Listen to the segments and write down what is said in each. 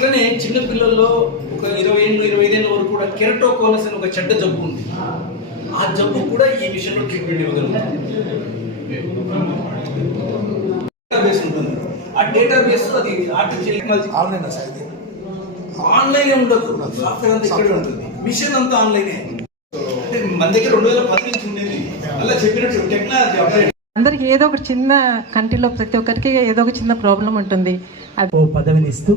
అట్లనే చిన్న పిల్లల్లో ఒక ఇరవై ఏళ్ళు ఇరవై ఐదేళ్ళ వరకు కూడా కెరటోకోనస్ అని ఒక చెడ్డ జబ్బు ఉంది. ఆ జబ్బు కూడా ఈ విషయంలో ట్రీట్మెంట్ ఇవ్వగలుగుతాం ఆ డేటా బేస్ అది ఆర్టిఫిషియల్ ఆన్లైన్ ఆన్లైన్ ఉండదు. సాఫ్ట్వేర్ అంతా ఇక్కడ ఉంటుంది. మిషన్ అంతా ఆన్లైనే అంటే మన దగ్గర రెండు వేల పది నుంచి ఉండేది. అలా చెప్పినట్టు టెక్నాలజీ అప్డేట్ అందరికి ఏదో ఒక చిన్న కంటిలో ప్రతి ఒక్కరికి ఏదో ఒక చిన్న ప్రాబ్లం ఉంటుంది. ఓ పదవినిస్తూ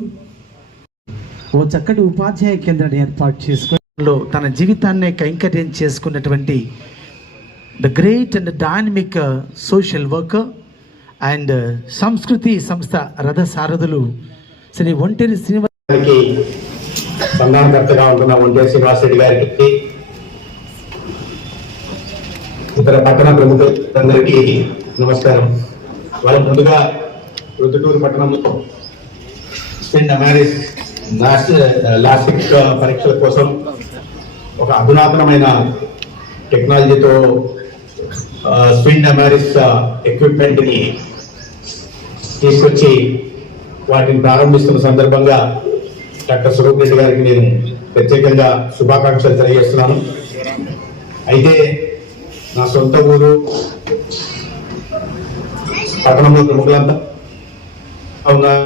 ఓ చక్కటి ఉపాధ్యాయ కేంద్రాన్ని ఏర్పాటు చేసుకుని తన జీవితాన్ని కైంకర్యం చేసుకున్నటువంటి the great and dynamic social worker and సంస్కృతి సంస్థ రథ సారథులు శ్రీ ఒంటేరి శ్రీనివాస గారికి సంధానకర్తగా ఉంటున్న ఒంటే శ్రీనివాసరెడ్డి గారికి ఇతర పట్టణ ప్రముఖులందరికీ నమస్కారం. వాళ్ళ ముందుగా రుద్దుటూరు పట్టణంలో స్పెండ్ అమారిస్ లాస్ట్ లాస్టిక్ uh, uh, పరీక్షల కోసం ఒక అధునాతనమైన టెక్నాలజీతో స్పిన్ అమారిస్ ఎక్విప్మెంట్ని తీసుకొచ్చి వాటిని ప్రారంభిస్తున్న సందర్భంగా డాక్టర్ స్వరూప్ రెడ్డి గారికి నేను ప్రత్యేకంగా శుభాకాంక్షలు తెలియజేస్తున్నాను. అయితే నా సొంత ఊరు పట్టణంలో ప్రముఖులంతా ఉన్నారు.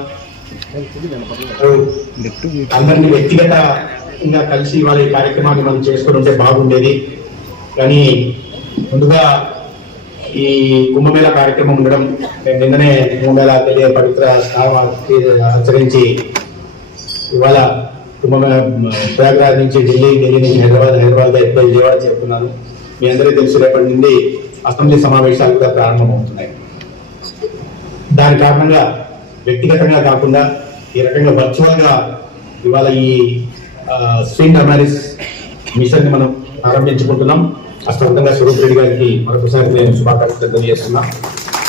అందరినీ వ్యక్తిగతంగా కలిసి వాళ్ళ ఈ కార్యక్రమాన్ని మనం చేసుకుని ఉంటే బాగుండేది. కానీ ముందుగా ఈ కుంభమేళ కార్యక్రమం ఉండడం మేము నిన్ననే కుంభమేళ తెలియ పవిత్ర స్నానం ఆచరించి ఇవాళ కుంభమేళ ప్రయాగరాజ్ నుంచి ఢిల్లీ ఢిల్లీ నుంచి హైదరాబాద్ హైదరాబాద్ ఎప్పుడు విజయవాడ చేరుకున్నాను మీ అందరికీ తెలుసు రేపటి నుండి అసెంబ్లీ సమావేశాలు కూడా ప్రారంభమవుతున్నాయి. దాని కారణంగా వ్యక్తిగతంగా కాకుండా ఈ రకంగా వర్చువల్గా ఇవాళ ఈ స్వీట్ అమారిస్ మిషన్ని మనం ప్రారంభించుకుంటున్నాం. అష్టవంతంగా స్వరూప్ రెడ్డి గారికి మరొకసారి నేను శుభాకాంక్షలు తెలియజేస్తున్నా.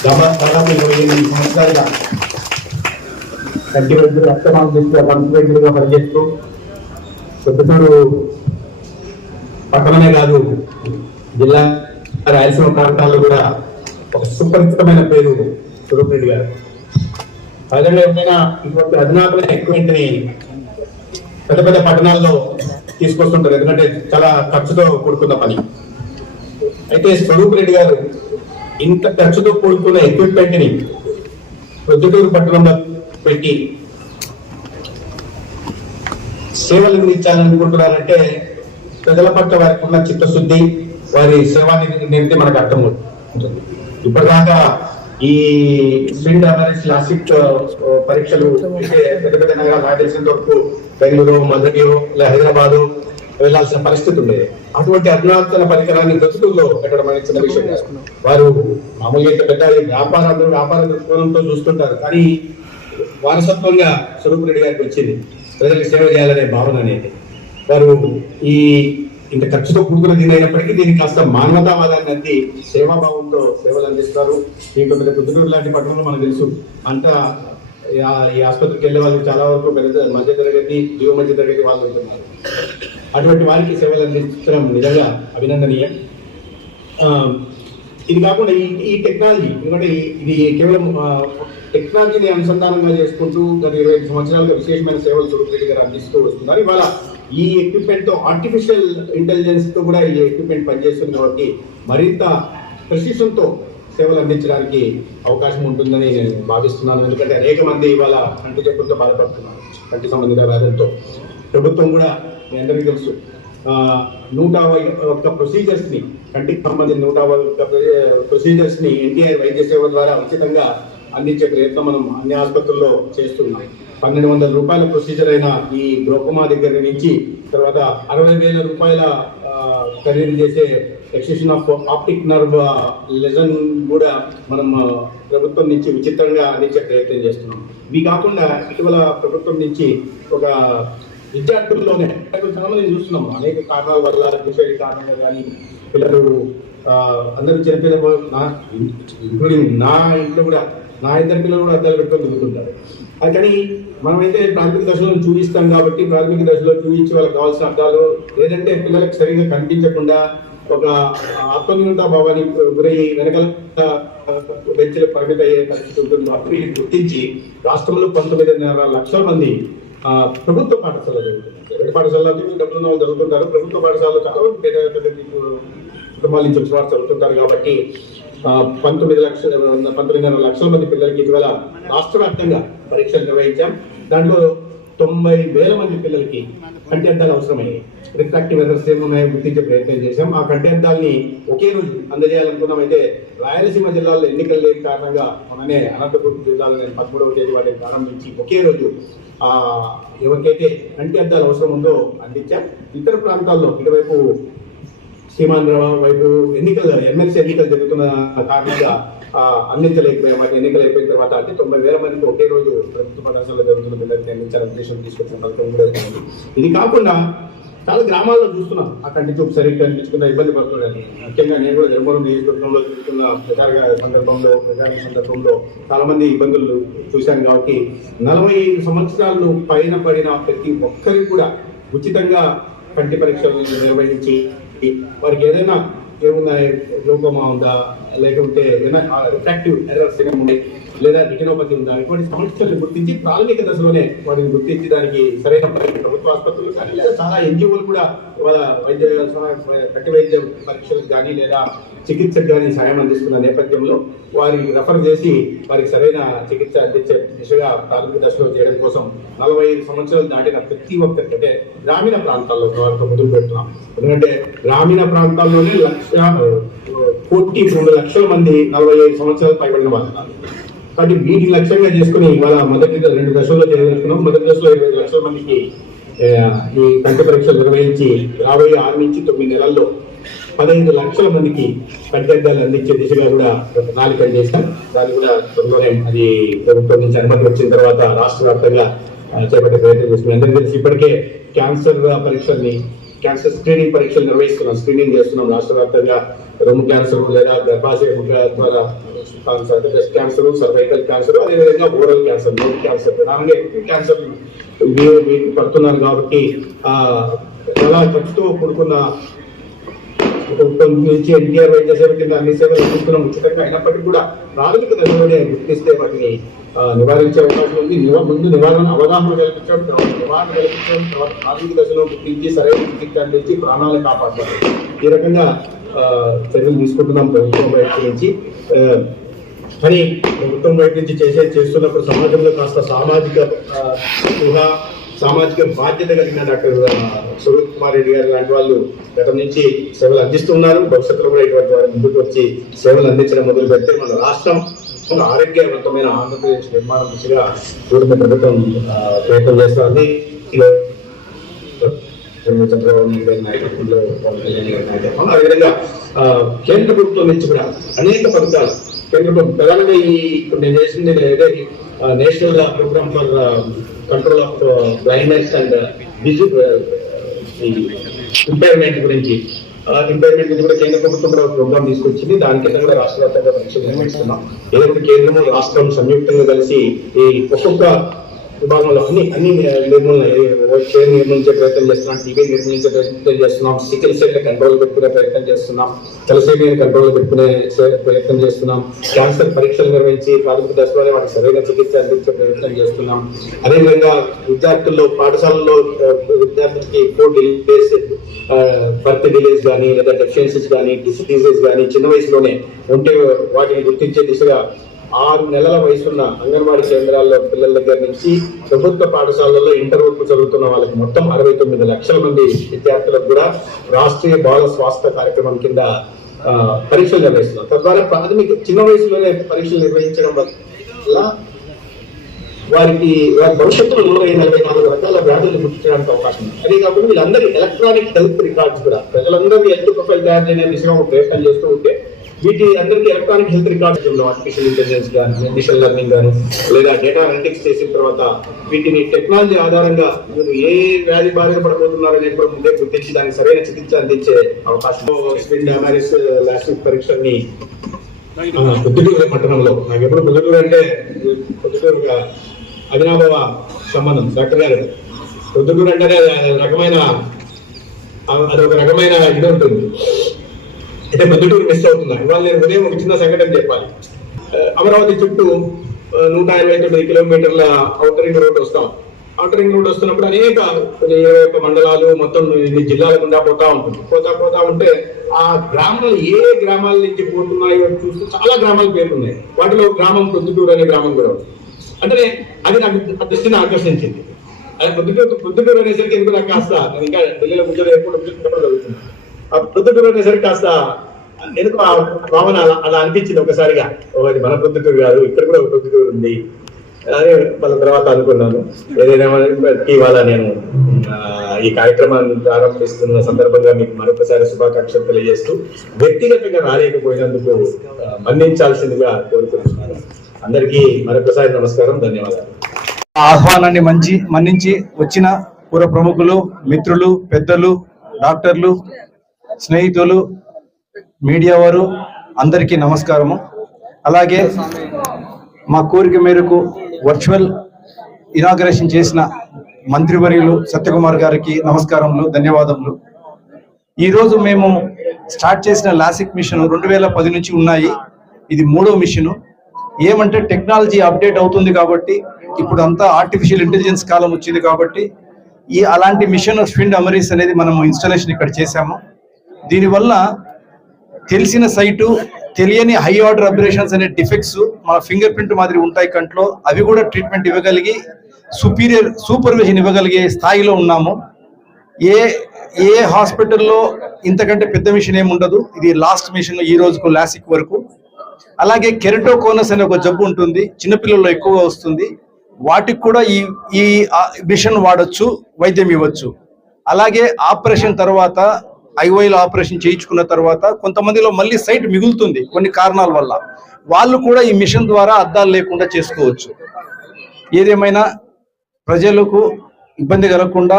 దాదాపు ఇరవై ఎనిమిది సంవత్సరాలుగా కంటి వైద్యులు రక్తమానం చేస్తూ మంత్రి వైద్యులుగా పనిచేస్తూ పెద్దూరు పట్టణమే కాదు జిల్లా రాయలసీమ ప్రాంతాల్లో కూడా ఒక సుపరిచితమైన పేరు స్వరూప్ రెడ్డి గారు. ప్రజలు ఎప్పుడైనా ఇటువంటి అధునాతన ఎక్విప్మెంట్ని పెద్ద పెద్ద పట్టణాల్లో తీసుకొస్తుంటారు. ఎందుకంటే చాలా ఖర్చుతో కూడుకున్న పని. అయితే స్వరూప్ రెడ్డి గారు ఇంత ఖర్చుతో కూడుకున్న ఎక్విప్మెంట్ని ప్రొద్దుటూరు పట్టణంలో పెట్టి సేవలు అందించాలనుకుంటున్నారంటే ప్రజల పట్ల వారికి ఉన్న చిత్తశుద్ధి వారి సేవాన్ని నిమిత్తే మనకు అర్థం అర్థమవుతుంది ఇప్పటిదాకా ఈ స్విండ్ అమెరిస్ క్లాసిక్ పరీక్షలు పెద్ద పెద్ద నగరాలు నాకు వరకు బెంగళూరు మధురయో లేదా హైదరాబాదు వెళ్ళాల్సిన పరిస్థితి ఉండేది అటువంటి అధునాతన పరికరాన్ని దృష్టిలో పెట్టడం అనేది చిన్న విషయం వారు మామూలుగా అయితే పెద్ద వ్యాపారాలు వ్యాపార దృక్కోణంతో చూస్తుంటారు. కానీ వారసత్వంగా స్వరూప్ రెడ్డి గారికి వచ్చింది. ప్రజలకు సేవ చేయాలనే భావన అనేది. వారు ఈ ఇంత ఖర్చుతో కూడుకున్న దీని అయినప్పటికీ దీనికి కాస్త మానవతావాదాన్ని అంది సేవాభావంతో సేవలు అందిస్తారు. దీంట్లో పెద్ద కుదునూరు లాంటి పట్టణంలో మనకు తెలుసు. అంతా ఈ ఆసుపత్రికి వెళ్ళే వాళ్ళు చాలా వరకు పెద్ద మధ్య తరగతి జీవ మధ్య తరగతి వాళ్ళు ఉంటున్నారు. అటువంటి వారికి సేవలు అందించడం నిజంగా అభినందనీయం. ఇది కాకుండా ఈ ఈ టెక్నాలజీ ఎందుకంటే ఇది కేవలం టెక్నాలజీని అనుసంధానంగా చేసుకుంటూ గత ఇరవై సంవత్సరాలుగా విశేషమైన సేవలు సురక్షితంగా అందిస్తూ వస్తున్నారు. ఇవాళ ఈ ఎక్విప్మెంట్తో ఆర్టిఫిషియల్ ఇంటెలిజెన్స్తో కూడా ఈ ఎక్విప్మెంట్ పనిచేస్తుంది కాబట్టి మరింత precision సేవలు అందించడానికి అవకాశం ఉంటుందని నేను భావిస్తున్నాను. ఎందుకంటే అనేక మంది ఇవాళ కంటి జబ్బులతో బాధపడుతున్నారు. కంటి సంబంధిత వ్యాధులతో. ప్రభుత్వం కూడా మీ అందరికీ తెలుసు. నూట ఒక్క ప్రొసీజర్స్ని కంటికి సంబంధించిన నూట ఒక్క ప్రొసీజర్స్ని ఎన్టీఆర్ వైద్య సేవ ద్వారా ఉచితంగా అందించే ప్రయత్నం మనం అన్ని ఆసుపత్రుల్లో చేస్తున్నాం. పన్నెండు వందల రూపాయల ప్రొసీజర్ అయిన ఈ గ్లోకోమా దగ్గర నుంచి తర్వాత అరవై వేల రూపాయల ఖరీదు చేసే extension of optic nerve lesion కూడా మనం ప్రభుత్వం నుంచి ఉచితంగా అందించే ప్రయత్నం చేస్తున్నాం. ఇవి కాకుండా ఇటీవల ప్రభుత్వం నుంచి ఒక విద్యార్థుల్లోనే ఇప్పుడు చాలా మంది చూస్తున్నాం. అనేక కారణాల వల్ల డిసైడ్ కారణంగా కానీ పిల్లలు అందరూ చనిపోయిన నా ఇంక్లూడింగ్ నా ఇంట్లో కూడా నా ఇద్దరు పిల్లలు కూడా అద్దాలు పెట్టుకొని తిరుగుతుంటారు. అది కానీ మనమైతే ప్రాథమిక దశలో చూపిస్తాం కాబట్టి ప్రాథమిక దశలో చూపించి వాళ్ళకి కావాల్సిన అర్థాలు లేదంటే పిల్లలకు సరిగ్గా కనిపించకుండా ఒక ఆత్మన్యూనతా భావానికి గురయ్యి వెనకాల బెంచ్లు పరిమిత అయ్యే పరిస్థితి ఉంటుందో అప్పుడు ఇది గుర్తించి రాష్ట్రంలో పంతొమ్మిదిన్నర లక్షల మంది ప్రభుత్వ పాఠశాల జరుగుతుంది ప్రైవేట్ పాఠశాలలో డబ్బులు వాళ్ళు చదువుతుంటారు ప్రభుత్వ పాఠశాలలో చాలా మంది పేద కుటుంబాల నుంచి వచ్చిన వారు చదువుతుంటారు కాబట్టి పంతొమ్మిది లక్షల పంతొమ్మిదిన్నర లక్షల మంది పిల్లలకి ఇటీవల రాష్ట్ర వ్యాప్తంగా పరీక్షలు నిర్వహించాం. దాంట్లో తొంభై వేల మంది పిల్లలకి కంటి అవసరమయ్యాయి. రిఫ్రాక్టివ్ ఎర్రర్స్ ఏమున్నాయో గుర్తించే ప్రయత్నం చేశాం. ఆ కంటి ఒకే రోజు అందజేయాలనుకున్నాం. అయితే రాయలసీమ జిల్లాలో ఎన్నికలు లేని కారణంగా మననే అనంతపురం జిల్లాలో నేను పదమూడవ తేదీ వాళ్ళని ప్రారంభించి ఒకే రోజు ఎవరికైతే కంటి అవసరం ఉందో అందించాం. ఇతర ప్రాంతాల్లో ఇటువైపు సీమాంధ్రరావు వైపు ఎన్నికలు ఎమ్మెల్సీ ఎన్నికలు జరుగుతున్న కారణంగా అందించలేకపోయాయి వాటి ఎన్నికలు అయిపోయిన తర్వాత అంటే తొంభై వేల మందికి ఒకే రోజు ప్రభుత్వ పాఠశాలలో జరుగుతున్న పిల్లలకి అందించాలని ఉద్దేశం తీసుకొచ్చిన పథకం కూడా ఇది. కాకుండా చాలా గ్రామాల్లో చూస్తున్నాం. ఆ కంటి చూపు సరిగ్గా అనిపించుకున్న ఇబ్బంది పడుతున్నాను ముఖ్యంగా నేను కూడా నిర్మూలం నియోజకవర్గంలో జరుగుతున్న ప్రచార సందర్భంలో ప్రచార సందర్భంలో చాలా మంది ఇబ్బందులు చూశాను కాబట్టి నలభై ఐదు సంవత్సరాలు పైన పడిన ప్రతి ఒక్కరికి కూడా ఉచితంగా కంటి పరీక్షలు నిర్వహించి వారికి ఏదైనా ఏమున్నాయి లోపమా ఉందా? లేకుంటే రిఫ్రాక్టివ్ ఎర్రర్స్ ఉండే లేదా రిటినోపతి ఉందా ఇటువంటి సమస్యలను గుర్తించి ప్రాథమిక దశలోనే వాటిని గుర్తించి దానికి సరైన ప్రభుత్వ ఆసుపత్రులు కానీ లేదా చాలా ఎన్జిఓలు కూడా వాళ్ళ వైద్య కట్టి వైద్య పరీక్షలకు కానీ లేదా చికిత్సకు కానీ సాయం అందిస్తున్న నేపథ్యంలో వారిని రెఫర్ చేసి వారికి సరైన చికిత్స అందించే దిశగా ప్రాథమిక దశలో చేయడం కోసం నలభై ఐదు సంవత్సరాలు దాటిన ప్రతి ఒక్కరికి అంటే గ్రామీణ ప్రాంతాల్లో వారితో మొదలు పెడుతున్నాం ఎందుకంటే గ్రామీణ ప్రాంతాల్లోనే లక్ష కోటి రెండు లక్షల మంది నలభై ఐదు సంవత్సరాలు పైబడిన వాళ్ళు. కాబట్టి వీటిని లక్ష్యంగా చేసుకుని ఇవాళ మొదటి రెండు దశల్లో చేయదలుచుకున్నాం. మొదటి దశలో ఇరవై లక్షల మందికి ఈ కంటి పరీక్షలు నిర్వహించి రాబోయే ఆరు నుంచి తొమ్మిది నెలల్లో పదహైదు లక్షల మందికి కంటెంటాలు అందించే దిశగా కూడా ప్రణాళిక చేశాం. దాన్ని కూడా త్వరలోనే అది ప్రభుత్వం నుంచి అనుమతి వచ్చిన తర్వాత రాష్ట్ర వ్యాప్తంగా చేపట్టే ప్రయత్నం చేస్తున్నాం. అందరికీ తెలిసి ఇప్పటికే క్యాన్సర్ పరీక్షల్ని క్యాన్సర్ స్క్రీనింగ్ పరీక్షలు నిర్వహిస్తున్నాం. స్క్రీనింగ్ చేస్తున్నాం. రాష్ట్ర వ్యాప్తంగా రొమ్ము క్యాన్సర్ లేదా గర్భాశయ ద్వారా బ్రెస్ట్ క్యాన్సర్ సర్వైకల్ క్యాన్సర్ అదేవిధంగా ఓరల్ క్యాన్సర్ నోట్ క్యాన్సర్ ప్రధానంగా ఎక్కువ క్యాన్సర్ వీరు పడుతున్నారు కాబట్టి చాలా ఖర్చుతో కూడుకున్న ప్రభుత్వం నుంచి ఎన్టీఆర్ వైద్య సేవ కింద అన్ని సేవలు అందిస్తున్నాం ఉచితంగా అయినప్పటికీ కూడా ప్రాథమిక దశలోనే గుర్తిస్తే వాటిని నివారించే అవకాశం ఉంది. ముందు నివారణ అవగాహన కల్పించడం తర్వాత నివారణ కల్పించడం తర్వాత ప్రాథమిక దశలో గుర్తించి సరైన చికిత్స అందించి ప్రాణాలను కాపాడతారు ఈ రకంగా చర్యలు తీసుకుంటున్నాం ప్రభుత్వం వైపు నుంచి. కానీ ప్రభుత్వం వైపు నుంచి చేసే చేస్తున్నప్పుడు సమాజంలో కాస్త సామాజిక ఊహ సామాజిక బాధ్యత కలిగిన డాక్టర్ స్వరూప్ కుమార్ రెడ్డి గారు లాంటి వాళ్ళు గతం నుంచి సేవలు అందిస్తున్నారు. భవిష్యత్తులో కూడా ఇటువంటి వారు ముందుకు వచ్చి సేవలు అందించడం మొదలు పెడితే మన రాష్ట్రం ఆరోగ్యవంతమైన ఆంధ్రప్రదేశ్ నిర్మాణం దిశగా కూడిన ప్రభుత్వం ప్రయత్నం చేస్తుంది. చంద్రబాబు నాయుడు గారి నాయకత్వంలో పవన్ కళ్యాణ్ గారి నాయకత్వంలో అదేవిధంగా కేంద్ర ప్రభుత్వం నుంచి కూడా అనేక పథకాలు కేంద్ర ప్రభుత్వం ప్రధానంగా ఈ నేను చేసింది national programme for control of blindness and impairment గురించి. ఇంపైర్మెంట్ గురించి కూడా కేంద్ర ప్రభుత్వం కూడా ప్రోగ్రామ్ తీసుకొచ్చింది. దాని కింద కూడా రాష్ట్ర వ్యాప్తంగా పరీక్షలు నిర్వహిస్తున్నాం. ఏదైతే కేంద్రము రాష్ట్రం సంయుక్తంగా కలిసి ఈ ఒక్కొక్క విభాగంలో అన్ని అన్ని నిర్మూలన క్షయం నిర్మించే ప్రయత్నం చేస్తున్నాం టీబీ నిర్మించే ప్రయత్నం చేస్తున్నాం సికిల్ సెల్ కంట్రోల్ పెట్టుకునే ప్రయత్నం చేస్తున్నాం తలసేమియా కంట్రోల్ పెట్టుకునే ప్రయత్నం చేస్తున్నాం క్యాన్సర్ పరీక్షలు నిర్వహించి ప్రాథమిక దశలోనే వాటికి సరైన చికిత్స అందించే ప్రయత్నం చేస్తున్నాం. అదేవిధంగా విద్యార్థుల్లో పాఠశాలల్లో విద్యార్థులకి ఫోర్ డిలేస్ బర్త్ డిలేస్ కానీ లేదా డెఫిషియన్సీస్ కానీ డిసీజెస్ కానీ చిన్న వయసులోనే ఉంటే వాటిని గుర్తించే దిశగా ఆరు నెలల వయసున్న అంగన్వాడీ కేంద్రాల్లో పిల్లల దగ్గర నుంచి ప్రభుత్వ పాఠశాలలో ఇంటర్ వరకు చదువుతున్న వాళ్ళకి మొత్తం అరవై తొమ్మిది లక్షల మంది విద్యార్థులకు కూడా రాష్ట్రీయ బాల స్వాస్థ్య కార్యక్రమం కింద పరీక్షలు నిర్వహిస్తున్నారు. తద్వారా ప్రాథమిక చిన్న వయసులోనే పరీక్షలు నిర్వహించడం వల్ల వారికి వారి భవిష్యత్తులో నలభై నలభై నాలుగు రకాల వ్యాధులు గుర్తించడానికి అవకాశం ఉంది. అదే కాకుండా వీళ్ళందరి ఎలక్ట్రానిక్ హెల్త్ రికార్డ్స్ కూడా ప్రజలందరూ హెల్త్ ప్రొఫైల్ తయారు చేయడానికి దిశగా ప్రయత్నం చేస్తూ ఉంటే వీటి అందరికీ electronic health records artificial intelligence కానీ మిషన్ లెర్నింగ్ కానీ లేదా డేటా అనలిటిక్స్ చేసిన తర్వాత వీటిని టెక్నాలజీ ఆధారంగా మీరు ఏ వ్యాధి బారిన పడబోతున్నారనే కూడా ముందే గుర్తించి దానికి సరైన చికిత్స అందించే అవకాశం స్పిన్ డామారిస్ లాస్టిక్ పరీక్షల్ని పొద్దుటూరు పట్టణంలో. నాకు ఎప్పుడు పొద్దుటూరు అంటే పొద్దుటూరుగా అవినాభావ సంబంధం డాక్టర్ గారు. పొద్దుటూరు అంటే రకమైన అదొక రకమైన ఇది ఉంటుంది. అయితే మొదటి మిస్ అవుతున్నా. ఇవాళ నేను ఉదయం ఒక చిన్న సంఘటన చెప్పాలి. అమరావతి చుట్టూ నూట ఇరవై తొమ్మిది కిలోమీటర్ల అవుటర్ రింగ్ రోడ్ వస్తాం. అవుటర్ రింగ్ రోడ్ వస్తున్నప్పుడు అనేక ఇరవై ఒక్క మండలాలు మొత్తం ఇన్ని జిల్లాల గుండా పోతా ఉంటుంది. పోతా పోతా ఉంటే ఆ గ్రామాలు ఏ గ్రామాల నుంచి పోతున్నాయో చూస్తే చాలా గ్రామాలు పేరు ఉన్నాయి వాటిలో గ్రామం పొద్దుటూరు అనే గ్రామం కూడా అంటే అది నాకు దృష్టిని ఆకర్షించింది. అది పొద్దుటూరు పొద్దుటూరు అనేసరికి ఎందుకు నాకు కాస్త ఇంకా ఢిల్లీలో ముందు ఎప్పుడు జరుగుతుంది ఆ పొద్దుటూరు అనేసరికి కాస్త ఎందుకు ఆ భావన అలా అలా అనిపించింది ఒకసారిగా? ఓ అది మన పొద్దుటూరు కాదు ఇక్కడ కూడా ఒక పొద్దుటూరు ఉంది. అదే మళ్ళీ తర్వాత అనుకున్నాను. ఏదైనా ఇవాళ నేను ఆ, ఈ కార్యక్రమాన్ని ప్రారంభిస్తున్న సందర్భంగా మీకు మరొకసారి శుభాకాంక్షలు తెలియజేస్తూ వ్యక్తిగతంగా రాలేకపోయినందుకు మన్నించాల్సిందిగా కోరుకుంటున్నాను. అందరికీ మరొకసారి నమస్కారం ధన్యవాదాలు. ఆహ్వానాన్ని మంచి మన్నించి వచ్చిన పుర ప్రముఖులు మిత్రులు పెద్దలు డాక్టర్లు స్నేహితులు మీడియా వారు అందరికీ నమస్కారము. అలాగే మా కోరిక మేరకు వర్చువల్ ఇనాగరేషన్ చేసిన మంత్రివర్యులు సత్యకుమార్ గారికి నమస్కారములు ధన్యవాదములు. ఈరోజు మేము స్టార్ట్ చేసిన లాసిక్ మిషన్ రెండు వేల పది నుంచి ఉన్నాయి. ఇది మూడో మిషన్. ఏమంటే టెక్నాలజీ అప్డేట్ అవుతుంది కాబట్టి ఇప్పుడు అంతా ఆర్టిఫిషియల్ ఇంటెలిజెన్స్ కాలం వచ్చింది కాబట్టి ఈ అలాంటి మిషన్ స్పిండ్ అమరీస్ అనేది మనము ఇన్స్టాలేషన్ ఇక్కడ చేశాము. దీనివల్ల తెలిసిన సైటు తెలియని హై ఆర్డర్ అబ్రేషన్స్ అనే డిఫెక్ట్స్ మన ఫింగర్ ప్రింట్ మాదిరి ఉంటాయి కంట్లో. అవి కూడా ట్రీట్మెంట్ ఇవ్వగలిగి సుపీరియర్ సూపర్విజన్ ఇవ్వగలిగే స్థాయిలో ఉన్నాము. ఏ ఏ హాస్పిటల్లో ఇంతకంటే పెద్ద మిషన్ ఏమి ఉండదు. ఇది లాస్ట్ మిషన్ ఈ రోజుకు లాసిక్ వరకు. అలాగే కెరటోకోనస్ అనే ఒక జబ్బు ఉంటుంది. చిన్నపిల్లల్లో ఎక్కువగా వస్తుంది. వాటికి కూడా ఈ ఈ మిషన్ వాడచ్చు వైద్యం ఇవ్వచ్చు. అలాగే ఆపరేషన్ తర్వాత ఐఓఐలో ఆపరేషన్ చేయించుకున్న తర్వాత కొంతమందిలో మళ్ళీ సైట్ మిగులుతుంది కొన్ని కారణాల వల్ల. వాళ్ళు కూడా ఈ మిషన్ ద్వారా అద్దాలు లేకుండా చేసుకోవచ్చు. ఏదేమైనా ప్రజలకు ఇబ్బంది కలగకుండా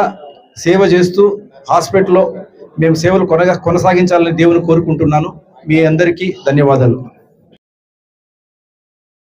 సేవ చేస్తూ హాస్పిటల్లో మేము సేవలు కొనగా కొనసాగించాలని దేవుని కోరుకుంటున్నాను. మీ అందరికీ ధన్యవాదాలు.